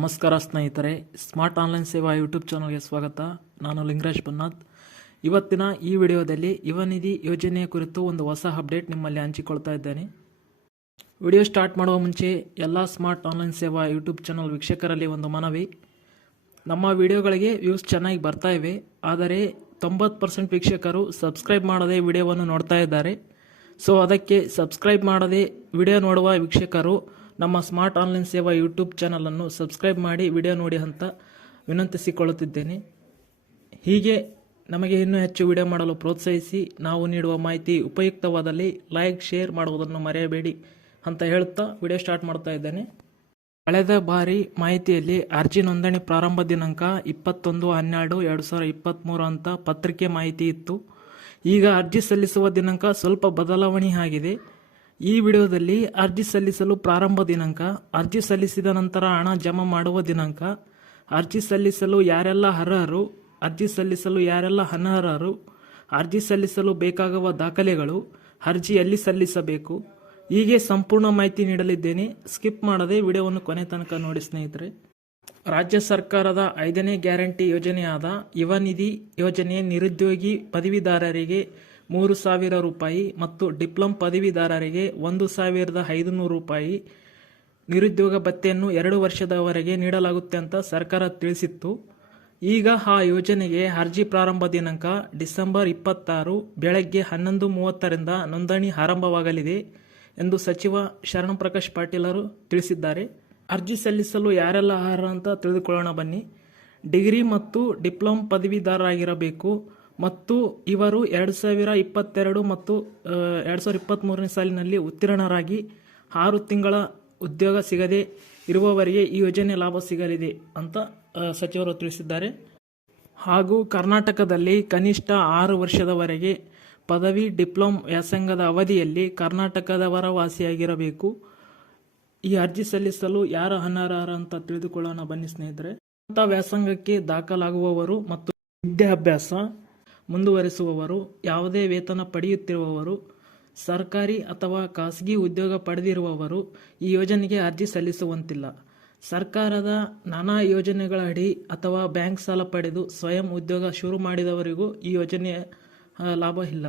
ನಮಸ್ಕಾರ ಸ್ನೇಹಿತರೆ, smart online Seva YouTube ಚಾನಲ್ಗೆ ಸ್ವಾಗತ. ನಾನು ಲಿಂಗರಾಜ್ ಬನ್ನಾಥ್ ಇವತ್ತಿನ ಈ ವಿಡಿಯೋದಲ್ಲಿ ಯುವನಿಧಿ ಯೋಜನೆಯ ಕುರಿತು ಒಂದು ಹೊಸ ಅಪ್ಡೇಟ್ ನಿಮ್ಮಲ್ಲಿ ಹಂಚಿಕೊಳ್ತಾ ಇದ್ದೇನೆ. ವಿಡಿಯೋ ಸ್ಟಾರ್ಟ್ ಮಾಡುವ ಮುಂಚೆ ಎಲ್ಲ smart online Seva YouTube channel ವೀಕ್ಷಕರಲ್ಲಿ ಒಂದು ಮನವಿ. ನಮ್ಮ ವಿಡಿಯೋಗಳಿಗೆ ವ್ಯೂಸ್ ಚೆನ್ನಾಗಿ ಬರ್ತಾ ಇವೆ. ಆದರೆ ತೊಂಬತ್ತು ಪರ್ಸೆಂಟ್ ವೀಕ್ಷಕರು ಸಬ್ಸ್ಕ್ರೈಬ್ ಮಾಡದೆ ವಿಡಿಯೋವನ್ನು ನೋಡ್ತಾ ಇದ್ದಾರೆ. ಸೊ, ಅದಕ್ಕೆ ಸಬ್ಸ್ಕ್ರೈಬ್ ಮಾಡದೆ ವಿಡಿಯೋ ನೋಡುವ ವೀಕ್ಷಕರು ನಮ್ಮ ಸ್ಮಾರ್ಟ್ ಆನ್ಲೈನ್ ಸೇವಾ ಯೂಟ್ಯೂಬ್ ಚಾನಲನ್ನು ಸಬ್ಸ್ಕ್ರೈಬ್ ಮಾಡಿ ವಿಡಿಯೋ ನೋಡಿ ಅಂತ ವಿನಂತಿಸಿಕೊಳ್ಳುತ್ತಿದ್ದೇನೆ. ಹೀಗೆ ನಮಗೆ ಇನ್ನೂ ಹೆಚ್ಚು ವಿಡಿಯೋ ಮಾಡಲು ಪ್ರೋತ್ಸಾಹಿಸಿ, ನಾವು ನೀಡುವ ಮಾಹಿತಿ ಉಪಯುಕ್ತವಾದಲ್ಲಿ ಲೈಕ್, ಶೇರ್ ಮಾಡುವುದನ್ನು ಮರೆಯಬೇಡಿ ಅಂತ ಹೇಳುತ್ತಾ ವಿಡಿಯೋ ಸ್ಟಾರ್ಟ್ ಮಾಡ್ತಾ ಇದ್ದೇನೆ. ಕಳೆದ ಬಾರಿ ಮಾಹಿತಿಯಲ್ಲಿ ಅರ್ಜಿ ನೋಂದಣಿ ಪ್ರಾರಂಭ ದಿನಾಂಕ ಇಪ್ಪತ್ತೊಂದು ಹನ್ನೆರಡು ಎರಡು ಸಾವಿರದ ಇಪ್ಪತ್ತ್ಮೂರು ಅಂತ ಪತ್ರಿಕೆ ಮಾಹಿತಿ ಇತ್ತು. ಈಗ ಅರ್ಜಿ ಸಲ್ಲಿಸುವ ದಿನಾಂಕ ಸ್ವಲ್ಪ ಬದಲಾವಣೆ ಆಗಿದೆ. ಈ ವಿಡಿಯೋದಲ್ಲಿ ಅರ್ಜಿ ಸಲ್ಲಿಸಲು ಪ್ರಾರಂಭ ದಿನಾಂಕ, ಅರ್ಜಿ ಸಲ್ಲಿಸಿದ ನಂತರ ಹಣ ಜಮಾ ಮಾಡುವ ದಿನಾಂಕ, ಅರ್ಜಿ ಸಲ್ಲಿಸಲು ಯಾರೆಲ್ಲ ಅರ್ಹರು, ಅರ್ಜಿ ಸಲ್ಲಿಸಲು ಯಾರೆಲ್ಲ ಅನರ್ಹರು, ಅರ್ಜಿ ಸಲ್ಲಿಸಲು ಬೇಕಾಗುವ ದಾಖಲೆಗಳು, ಅರ್ಜಿ ಎಲ್ಲಿ ಸಲ್ಲಿಸಬೇಕು, ಹೀಗೆ ಸಂಪೂರ್ಣ ಮಾಹಿತಿ ನೀಡಲಿದ್ದೇನೆ. ಸ್ಕಿಪ್ ಮಾಡದೆ ವಿಡಿಯೋವನ್ನು ಕೊನೆ ತನಕ ನೋಡಿ ಸ್ನೇಹಿತರೆ. ರಾಜ್ಯ ಸರ್ಕಾರದ ಐದನೇ ಗ್ಯಾರಂಟಿ ಯೋಜನೆಯಾದ ಯುವ ನಿಧಿ ಯೋಜನೆ ನಿರುದ್ಯೋಗಿ ಪದವೀಧರರಿಗೆ ಮೂರು ಸಾವಿರ ರೂಪಾಯಿ ಮತ್ತು ಡಿಪ್ಲೊಮ್ ಪದವೀಧರರಿಗೆ ಒಂದು ಸಾವಿರದ ಐದುನೂರು ರೂಪಾಯಿ ನಿರುದ್ಯೋಗ ಭತ್ಯೆಯನ್ನು ಎರಡು ವರ್ಷದವರೆಗೆ ನೀಡಲಾಗುತ್ತೆ ಅಂತ ಸರ್ಕಾರ ತಿಳಿಸಿತ್ತು. ಈಗ ಆ ಯೋಜನೆಗೆ ಅರ್ಜಿ ಪ್ರಾರಂಭ ದಿನಾಂಕ ಡಿಸೆಂಬರ್ ಇಪ್ಪತ್ತಾರು, ಬೆಳಗ್ಗೆ ಹನ್ನೊಂದು ಮೂವತ್ತರಿಂದ ನೋಂದಣಿ ಆರಂಭವಾಗಲಿದೆ ಎಂದು ಸಚಿವ ಶರಣಪ್ರಕಾಶ್ ಪಾಟೀಲರು ತಿಳಿಸಿದ್ದಾರೆ. ಅರ್ಜಿ ಸಲ್ಲಿಸಲು ಯಾರೆಲ್ಲ ಅರ್ಹ ಅಂತ ತಿಳಿದುಕೊಳ್ಳೋಣ ಬನ್ನಿ. ಡಿಗ್ರಿ ಮತ್ತು ಡಿಪ್ಲೊಮ್ ಪದವೀಧರರಾಗಿರಬೇಕು. ಮತ್ತು ಇವರು ಎರಡು ಸಾವಿರ ಇಪ್ಪತ್ತೆರಡು ಮತ್ತು ಎರಡು ಸಾವಿರ ಇಪ್ಪತ್ತ್ಮೂರನೇ ಸಾಲಿನಲ್ಲಿ ಉತ್ತೀರ್ಣರಾಗಿ ಆರು ತಿಂಗಳ ಉದ್ಯೋಗ ಸಿಗದೆ ಇರುವವರಿಗೆ ಈ ಯೋಜನೆ ಲಾಭ ಸಿಗಲಿದೆ ಅಂತ ಸಚಿವರು ತಿಳಿಸಿದ್ದಾರೆ. ಹಾಗೂ ಕರ್ನಾಟಕದಲ್ಲಿ ಕನಿಷ್ಠ ಆರು ವರ್ಷದವರೆಗೆ ಪದವಿ ಡಿಪ್ಲೊಮ್ ವ್ಯಾಸಂಗದ ಅವಧಿಯಲ್ಲಿ ಕರ್ನಾಟಕದವರ ವಾಸಿಯಾಗಿರಬೇಕು ಈ ಅರ್ಜಿ ಸಲ್ಲಿಸಲು ಯಾರ ಅನರ್ಹರ ಅಂತ ತಿಳಿದುಕೊಳ್ಳೋಣ ಬನ್ನಿ ಸ್ನೇಹಿತರೆ. ಅಂತ ವ್ಯಾಸಂಗಕ್ಕೆ ದಾಖಲಾಗುವವರು ಮತ್ತು ವಿದ್ಯಾಭ್ಯಾಸ ಮುಂದುವರಿಸುವವರು, ಯಾವುದೇ ವೇತನ ಪಡೆಯುತ್ತಿರುವವರು, ಸರ್ಕಾರಿ ಅಥವಾ ಖಾಸಗಿ ಉದ್ಯೋಗ ಪಡೆದಿರುವವರು ಈ ಯೋಜನೆಗೆ ಅರ್ಜಿ ಸಲ್ಲಿಸುವಂತಿಲ್ಲ. ಸರ್ಕಾರದ ನಾನಾ ಯೋಜನೆಗಳ ಅಡಿ ಅಥವಾ ಬ್ಯಾಂಕ್ ಸಾಲ ಪಡೆದು ಸ್ವಯಂ ಉದ್ಯೋಗ ಶುರು ಮಾಡಿದವರಿಗೂ ಈ ಯೋಜನೆಯ ಲಾಭ ಇಲ್ಲ.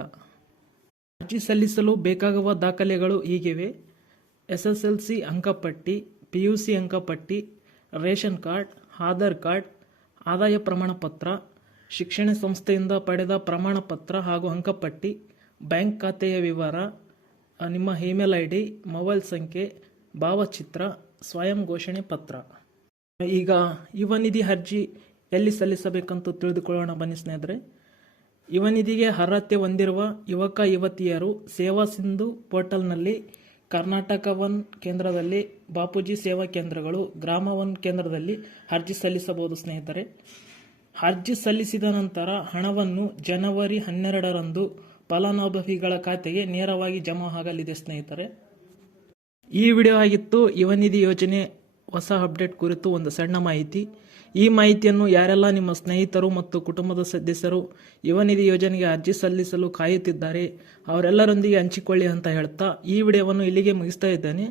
ಅರ್ಜಿ ಸಲ್ಲಿಸಲು ಬೇಕಾಗುವ ದಾಖಲೆಗಳು ಹೀಗಿವೆ. ಎಸ್ ಎಸ್ ಎಲ್ ಸಿ ಅಂಕಪಟ್ಟಿ ಪಿ ಯು ಸಿ ಅಂಕಪಟ್ಟಿ, ರೇಷನ್ ಕಾರ್ಡ್, ಆಧಾರ್ ಕಾರ್ಡ್, ಆದಾಯ ಪ್ರಮಾಣ ಪತ್ರ ಶಿಕ್ಷಣ ಸಂಸ್ಥೆಯಿಂದ ಪಡೆದ ಪ್ರಮಾಣ ಪತ್ರ ಹಾಗೂ ಅಂಕಪಟ್ಟಿ, ಬ್ಯಾಂಕ್ ಖಾತೆಯ ವಿವರ ನಿಮ್ಮ ಇಮೇಲ್ ಐ ಡಿ ಮೊಬೈಲ್ ಸಂಖ್ಯೆ, ಭಾವಚಿತ್ರ, ಸ್ವಯಂ ಘೋಷಣೆ ಪತ್ರ. ಈಗ ಯುವ ನಿಧಿ ಅರ್ಜಿ ಎಲ್ಲಿ ಸಲ್ಲಿಸಬೇಕಂತ ತಿಳಿದುಕೊಳ್ಳೋಣ ಬನ್ನಿ ಸ್ನೇಹಿತರೆ. ಯುವ ನಿಧಿಗೆ ಅರ್ಹತೆ ಹೊಂದಿರುವ ಯುವಕ, ಯುವತಿಯರು ಸೇವಾ ಸಿಂಧು ಪೋರ್ಟಲ್ನಲ್ಲಿ ಕರ್ನಾಟಕ ಒನ್ ಕೇಂದ್ರದಲ್ಲಿ ಬಾಪೂಜಿ ಸೇವಾ ಕೇಂದ್ರಗಳು, ಗ್ರಾಮ ಒನ್ ಕೇಂದ್ರದಲ್ಲಿ ಅರ್ಜಿ ಸಲ್ಲಿಸಬಹುದು ಸ್ನೇಹಿತರೆ. ಅರ್ಜಿ ಸಲ್ಲಿಸಿದ ನಂತರ ಹಣವನ್ನು ಜನವರಿ ಹನ್ನೆರಡರಂದು ಫಲಾನುಭವಿಗಳ ಖಾತೆಗೆ ನೇರವಾಗಿ ಜಮಾ ಆಗಲಿದೆ ಸ್ನೇಹಿತರೆ. ಈ ವಿಡಿಯೋ ಆಗಿತ್ತು. ಯುವನಿಧಿ ಯೋಜನೆ ಹೊಸ ಅಪ್ಡೇಟ್ ಕುರಿತು ಒಂದು ಸಣ್ಣ ಮಾಹಿತಿ. ಈ ಮಾಹಿತಿಯನ್ನು ಯಾರೆಲ್ಲ ನಿಮ್ಮ ಸ್ನೇಹಿತರು ಮತ್ತು ಕುಟುಂಬದ ಸದಸ್ಯರು ಯುವನಿಧಿ ಯೋಜನೆಗೆ ಅರ್ಜಿ ಸಲ್ಲಿಸಲು ಕಾಯುತ್ತಿದ್ದಾರೆ, ಅವರೆಲ್ಲರೊಂದಿಗೆ ಹಂಚಿಕೊಳ್ಳಿ ಅಂತ ಹೇಳ್ತಾ ಈ ವಿಡಿಯೋವನ್ನು ಇಲ್ಲಿಗೆ ಮುಗಿಸ್ತಾ ಇದ್ದೇನೆ.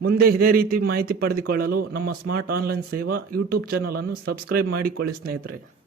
ಮುಂದೆ ಇದೇ ರೀತಿ ಮಾಹಿತಿ ಪಡೆದುಕೊಳ್ಳಲು ನಮ್ಮ ಸ್ಮಾರ್ಟ್ ಆನ್ಲೈನ್ ಸೇವಾ ಯೂಟ್ಯೂಬ್ ಚಾನಲನ್ನು ಸಬ್ಸ್ಕ್ರೈಬ್ ಮಾಡಿಕೊಳ್ಳಿ ಸ್ನೇಹಿತರೆ.